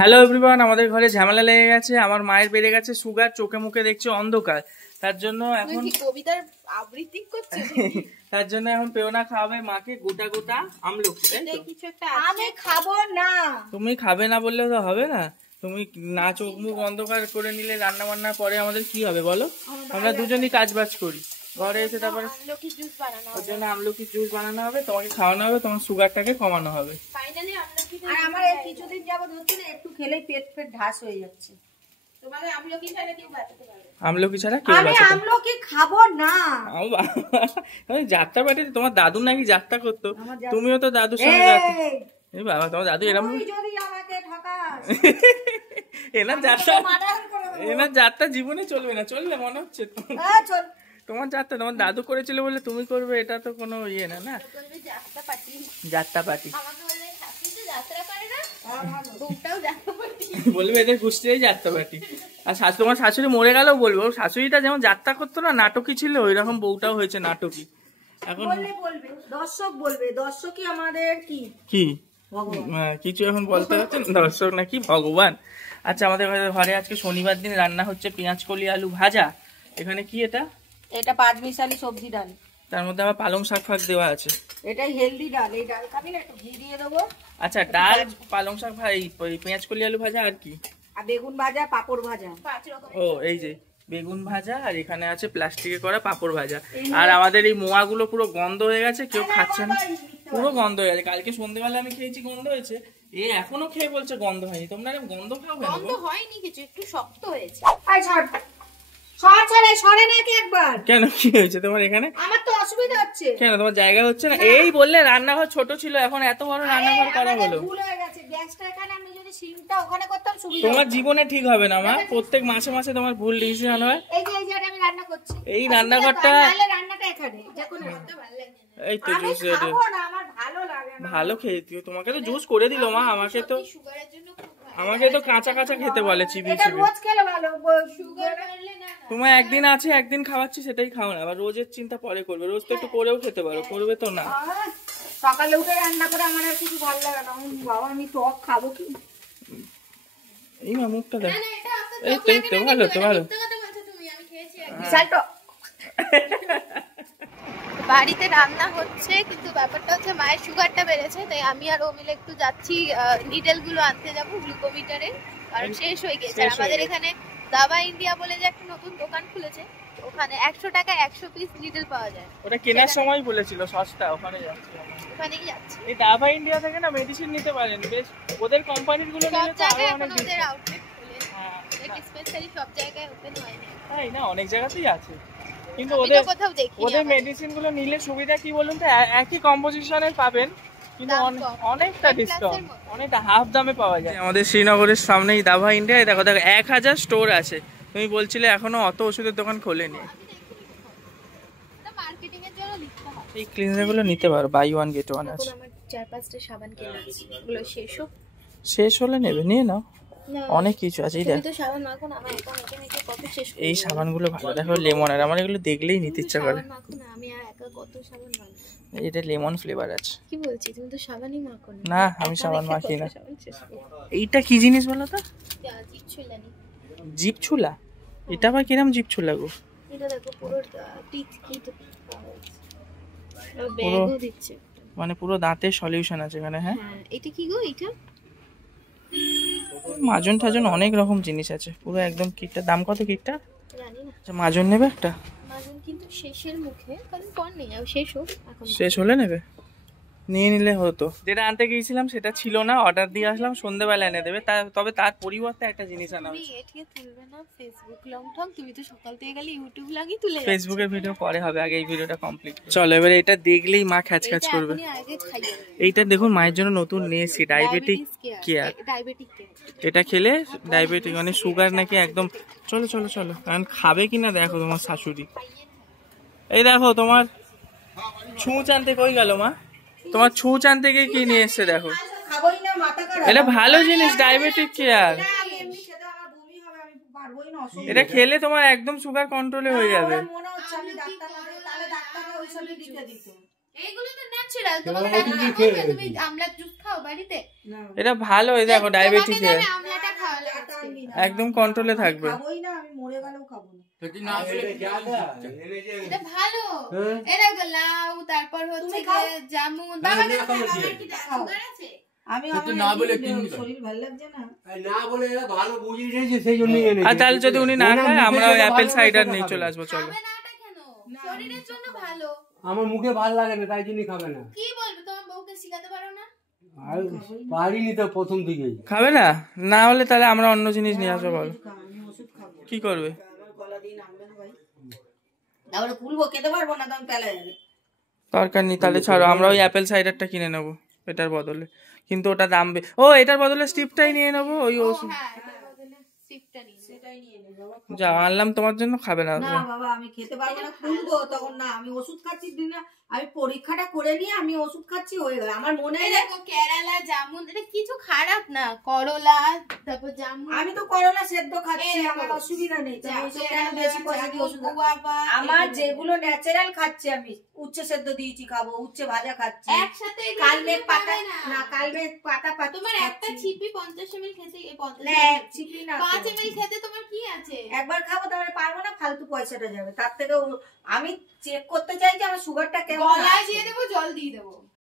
Hello everyone, আমাদের ঘরে ঝামেলা লেগে গেছে। আমার মায়ের বেড়ে গেছে সুগার, চোখে মুখে দেখছে অন্ধকার। তার জন্য এখন কবিতার আবৃত্তি করছে। তার জন্য এখন পেওনা খাওয়াবে মাকে গোটা গোটা আমলকি। আমি খাবো না। তুমি খাবে না বললে তো হবে না। তুমি না চোখ মুখ অন্ধকার করে নিলে রান্না বান্নার পরে আমাদের কি হবে বলো? আমরা দুজনই কাজ বাজ করি ঘরে এসে, তারপরে ওর জন্য আমলকি জুস বানানো হবে, তোমাকে খাওয়ানো হবে, তোমার সুগারটাকে কমানো হবে। আর আমার এই কিছুদিন যাবত হচ্ছে না, একটু খেলেই পেট ঢাস হয়ে যাচ্ছে। তোমাদের আমলকি ছাড়া কেউ বাঁচাতে পারবে? আমলকি ছাড়া কেউ আমি আমলকি খাবো না। যাত্রা পার্টিতে তোমার দাদু নাকি যাত্রা করতো, তুমিও তো দাদুর সঙ্গে যাত্রা। এই বাবা, তোমার দাদু এরকম যদি আমাকে ঠকাস এনার যাত্রা জীবনে চলবে না। চললে মনে হচ্ছে তোমার যাত্রা তোমার দাদু করেছিল বলে তুমি করবে, এটা তো কোনো ইয়ে না। না যাত্রা পার্টি বলবে এদের গোষ্ঠীরই যাত্রা পার্টি। আর তোমার শাশুড়ি মরে গেলেও বলবো শাশুড়িটা যেমন যাত্রা করতো না, নাটকই ছিল, ওই রকম বউটাও হয়েছে নাটকই। এখন দর্শক বলবে, দর্শকই আমাদের কি কিছু এখন বলতে হচ্ছে দর্শক নাকি ভগবান। আচ্ছা, আমাদের ঘরে আজকে শনিবার দিন রান্না হচ্ছে পেঁয়াজ কলি আলু ভাজা। এখানে কি এটা পাঁচমিশালি সবজি ডাল, তার মধ্যে আবার পালং শাক ফাক দেওয়া আছে। এটাই হেলদি ডাল। এই ডাল খাবি না? একটু ঘি দিয়ে দেবো। আচ্ছা, ডাল, পালং শাক, পেঁয়াজ কলি আলু ভাজা, আর কি? আর বেগুন ভাজা, পাপড় ভাজা। ও এই যে বেগুন ভাজা, আর এখানে আছে প্লাস্টিকে করা পাপড় ভাজা। আর আমাদের এই মোয়া গুলো পুরো গন্ধ হয়ে গেছে, কেউ খাচ্ছে না, পুরো গন্ধ হয়ে গেছে। কালকে সন্ধ্যেবেলা আমি খেয়েছি, গন্ধ হয়েছে। এ এখনো খেয়ে বলছে গন্ধ হয়নি। তোমরা গন্ধ খাও কেন? গন্ধ হয়নি কিছু, একটু শক্ত হয়েছে। কেন, কি হয়েছে তোমার এখানে? আমার তো অসুবিধা হচ্ছে। কেন, তোমার জায়গা হচ্ছে না? এই বললে রান্নাঘর ছোট ছিল, এখন এত বড় রান্নাঘর করা হলো। ভুল হয়ে গেছে, গ্যাসটা এখানে, আমি যদি সিলিংটা ওখানে করতাম সুবিধা। তোমার জীবনে ঠিক হবে না মা, প্রত্যেক মাসে মাসে তোমার ভুল ডিসিশন হয়। এই যে আমি রান্না করছি, এই রান্নাঘরটা, রান্নাটা এখানে, যখন করতে ভালো লাগে। এই তো জুস রেডি। আমার ভালো লাগে না। ভালো খেয়ে তোমাকে তো জুস করে দিল মা। আমাকে তো কাঁচা কাঁচা খেতে বলে, চিবিয়ে চিবিয়ে। রোজ খেলে ভালো, সুগার বাড়লে না। তোমার একদিন আছে, একদিন খাওয়াচ্ছি, সেটাই খাও না। আবার রোজের চিন্তা পরে করবে। রোজ তো একটু করেও খেতে পারো, করবে তো না। সকালে উঠে রান্না করে আমার আর কিছু ভালো লাগে না। বাবা, আমি টক খাবো কি? এই মা মুখটা দেখ। এই তো ভালো, তো ভালো। বাড়িতে রান্না হচ্ছে, কিন্তু ব্যাপারটা হচ্ছে মায়ের সুগারটা বেড়েছে, তাই আমি আর ও মিলে একটু যাচ্ছি নিডেল গুলো আনতে যাবো গ্লুকোমিটারে, কারণ শেষ হয়ে গেছে। আমাদের এখানে দাবা ইন্ডিয়া বলে যে একটা নতুন দোকান খুলেছে, ওখানে 100 টাকা 100 পিস নিডেল পাওয়া যায়। ওটা কেনার সময় বলেছিল সস্তা, ওখানেই যাচ্ছি। এই দাবা ইন্ডিয়া থেকে না মেডিসিন নিতে পারেন, বেশ ওদের কোম্পানির গুলো নিলে তো আরো অনেক বেশি। ওদের আউটলেট খুলে, স্পেশালি সব জায়গায় ওপেন হয় না। তাই না, অনেক জায়গাতেই আছে। কিন্তু ওদের মেডিসিন গুলো নিলে সুবিধা কি বলুন তো, একই কম্পোজিশনের পাবেন, কিন্তু অনেকটা ডিসকাউন্ট, অনেকটা হাফ দামে পাওয়া যায়। আমাদের শ্রীনগরের সামনেই দাবা ইন্ডিয়া। দেখো 1000 স্টোর আছে। তুমি বলছিলে এখনো অত ওষুধের দোকান খোলেনি। এই ক্লিনজার গুলো নিতে পারো, বাই ওয়ান গেট ওয়ান আছে। 4-5টা সাবান কেনা আছে, ওগুলো শেষ হলে নেবে, নিয়ে নাও। অনেক কিছু আছে। এই সাবানগুলো ভালো, দেখো লেমনের, আমার এগুলো দেখলেই নিতে ইচ্ছা করে। এটা লেমন ফ্লেভার আছে। কি বলছি, তুমি তো সাবানই মাখো না। না, আমি সাবান মাখি না। এইটা কি জিনিস বলো তো? জিপ ছুলা। এটা আবার কিরম জিপ ছুলা গো? এটা দেখো পুরো টিথ কিট পুরো দিচ্ছে, মানে পুরো দাঁতের সলিউশন আছে এখানে। হ্যাঁ, এটা কি গো? এটা মাজন টাজন অনেক রকম জিনিস আছে পুরো একদম। কিটটা দাম কত? কিটটা জানি না। আচ্ছা, মাজন নেবে একটা? মাজন কিন্তু শেষের মুখে, কারণ পর নেই, আর শেষ হলে নেবে, নিয়ে নিলে হতো। যেটা আনতে গিয়েছিলাম সেটা ছিল না, অর্ডার দিয়ে আসলাম, সন্ধ্যেবেলা এনে দেবে। তবে তার পরিবর্তে একটা জিনিস আনা হয়েছে। ফেসবুক লং ঠং, তুমি তো সকাল থেকে গেলে ইউটিউব লাগি তুলে। ফেসবুকের ভিডিও পরে হবে, আগে এই ভিডিওটা কমপ্লিট। চলো, এবারে এটা দেখলেই মা খ্যাচ খ্যাচ করবে। এইটা দেখুন, মায়ের জন্য নতুন নিয়েছি, ডায়াবেটিক কেয়ার। এটা খেলে ডায়াবেটিক মানে সুগার নাকি একদম। চলো চলো চলো, কারণ খাবে কিনা দেখো তোমার শাশুড়ি। এই দেখো তোমার ছুঁচ আনতে কই গেল মা? তোমার ছুঁচ আনতে গিয়ে কি নিয়ে এসছে দেখো। এটা ভালো জিনিস, ডায়াবেটিক কেয়ার। এটা খেলে তোমার একদম সুগার কন্ট্রোলে হয়ে যাবে। এটা ভালো, এই দেখো ডায়াবেটিক কেয়ার। একদম কন্ট্রোলে থাকবে। খাবোই না, আমি মরে গেলেও খাবো না। এটা ভালো, এটা লাউ, তারপর হচ্ছে জামুন। বাবা আমার কি সুগার আছে? আমি শরীর ভালো লাগছে না, না বলে এরা ভালো বুঝিয়ে দিয়েছে, সেই জন্যই এনেছে। আর তাহলে যদি উনি না খায় আমরা অ্যাপেল সাইডার নিয়ে চলে আসবো। চলো, খাবে না এটা কেন? শরীরের জন্য ভালো। আমার মুখে ভালো লাগে না, তাই জন্যই খাবে না। কি বলবে, তোমার বউকে শিখাতে পারো না? আর পারিনি তো প্রথম দিকেই। খাবে না, না হলে তাহলে আমরা অন্য জিনিস নিয়ে আসবো। বলো আমি ওষুধ খাবো। কি করবে? আমার গলা দিয়ে নামবে না ভাই, তাহলে খুলবো, খেতে পারবো না, তখন পেলা যাবে। দরকার নেই, তাহলে ছাড়ো, আমরা ওই অ্যাপেল সাইডারটা কিনে নেবো এটার বদলে। কিন্তু ওটা দাম ও এটার বদলে স্টিপটাই নিয়ে নেবো। ওই ওষুধ হ্যাঁ, এটার বদলে স্টিপটা নিয়ে সেটাই নিয়ে নেবো বাবা। যা আনলাম তোমার জন্য, খাবে না। না বাবা আমি খেতে পারবো না, খুলবো তখন না। আমি ওষুধ খাচ্ছি দিন, আমি পরীক্ষাটা করে নিয়ে আমি ওষুধ খাচ্ছি, হয়ে গেল আমার মনে হয়। দেখো কেরালা জামুন এটা কিছু খারাপ না, করলা তারপর জামুন। আমি তো করলা সেদ্ধ খাচ্ছি, আমার অসুবিধা নেই। কেন বেশি পয়সা দিয়ে ওষুধ? আমার যেগুলো ন্যাচারাল খাচ্ছি, আমি উচ্ছে সেদ্ধ দিয়েছি খাবো, উচ্ছে ভাজা খাচ্ছি, একসাথে কালমেঘ পাতা না, কালমেঘ পাতা পাতা তোমার একটা ছিপি 50 ml খেতে, 50 না, ছিপি না, 5 ml খেতে তোমার কি আছে? একবার খাবো, তাহলে পারবো না, ফালতু পয়সাটা যাবে। তার থেকে আমি চেক করতে চাই যে আমার সুগারটা কেমন গলায় আছে। দিয়ে দেবো, জল দিয়ে দেবো।